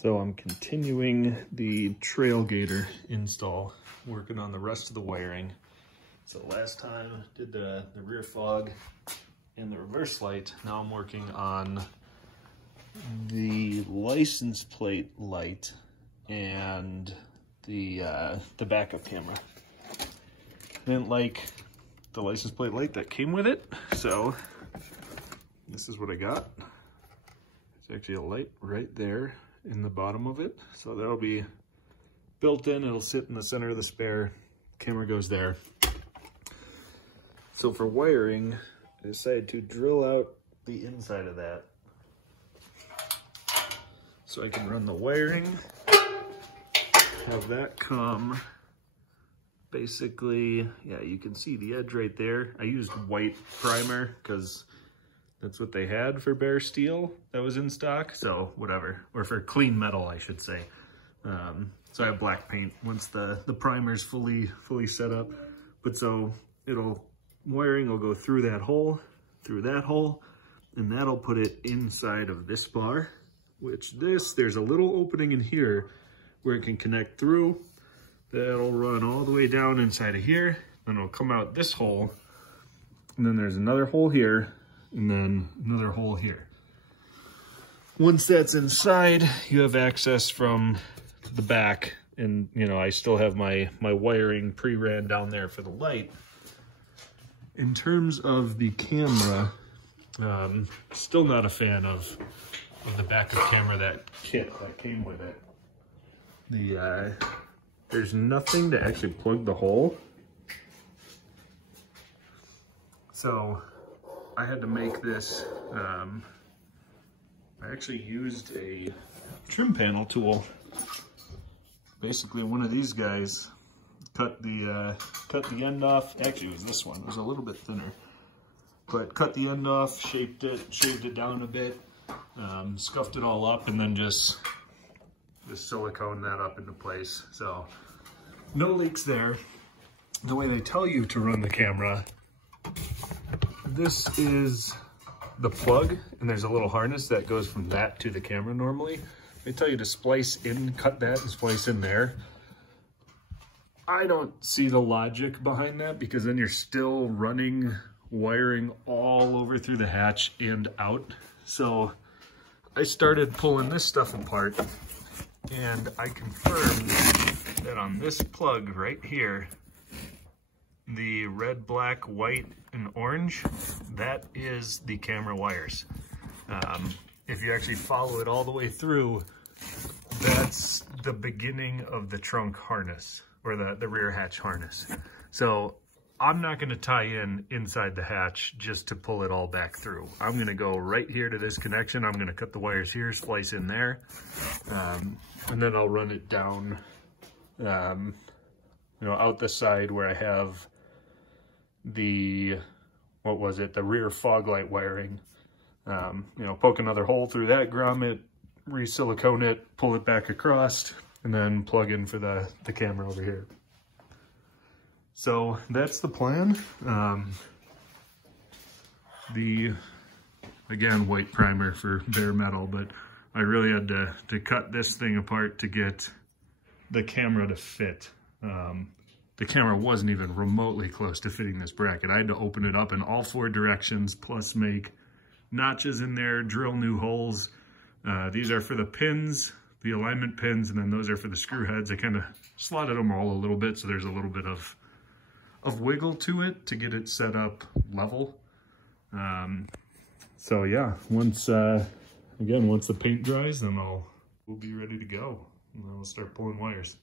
So I'm continuing the Trailgator install, working on the rest of the wiring. So last time did the rear fog and the reverse light. Now I'm working on the license plate light and the backup camera. I didn't like the license plate light that came with it, so this is what I got. It's actually a light right there in the bottom of it, so that'll be built in. It'll sit in the center of the spare. Camera goes there. So for wiring, I decided to drill out the inside of that so I can run the wiring, have that come basically, yeah, you can see the edge right there. I used white primer because that's what they had for bare steel that was in stock, so whatever, or for clean metal, I should say. So I have black paint once the primer's fully set up. But so wiring will go through that hole, and that'll put it inside of this bar, which there's a little opening in here where it can connect through. That'll run all the way down inside of here, then it'll come out this hole, and then there's another hole here, and then another hole here. Once that's inside, you have access from the back, and I still have my wiring pre-ran down there for the light. In terms of the camera, still not a fan of the backup camera, that kit that came with it. There's nothing to actually plug the hole. So I had to make this, I actually used a trim panel tool. Basically one of these guys cut the end off. Actually it was this one, it was a little bit thinner. But cut the end off, shaved it down a bit, scuffed it all up, and then just silicone that up into place. So no leaks there. The way they tell you to run the camera, this is the plug, and there's a little harness that goes from that to the camera normally. They tell you to splice in, cut that and splice in there. I don't see the logic behind that, because then you're still running wiring all over through the hatch and out. So I started pulling this stuff apart, and I confirmed that on this plug right here, the red, black, white, and orange, that is the camera wires. If you actually follow it all the way through, that's the beginning of the trunk harness, or the rear hatch harness. So I'm not going to tie in inside the hatch just to pull it all back through. I'm going to go right here to this connection. I'm going to cut the wires here, splice in there, and then I'll run it down, out the side where I have the rear fog light wiring. Poke another hole through that, grommet, re-silicone it, pull it back across, and then plug in for the camera over here. So that's the plan. Again, white primer for bare metal, but I really had to cut this thing apart to get the camera to fit. The camera wasn't even remotely close to fitting this bracket. I had to open it up in all four directions, plus make notches in there, drill new holes. These are for the pins, the alignment pins, and then those are for the screw heads. I kind of slotted them all a little bit, so there's a little bit of wiggle to it to get it set up level. So yeah, once the paint dries, then we'll be ready to go. And then we'll start pulling wires.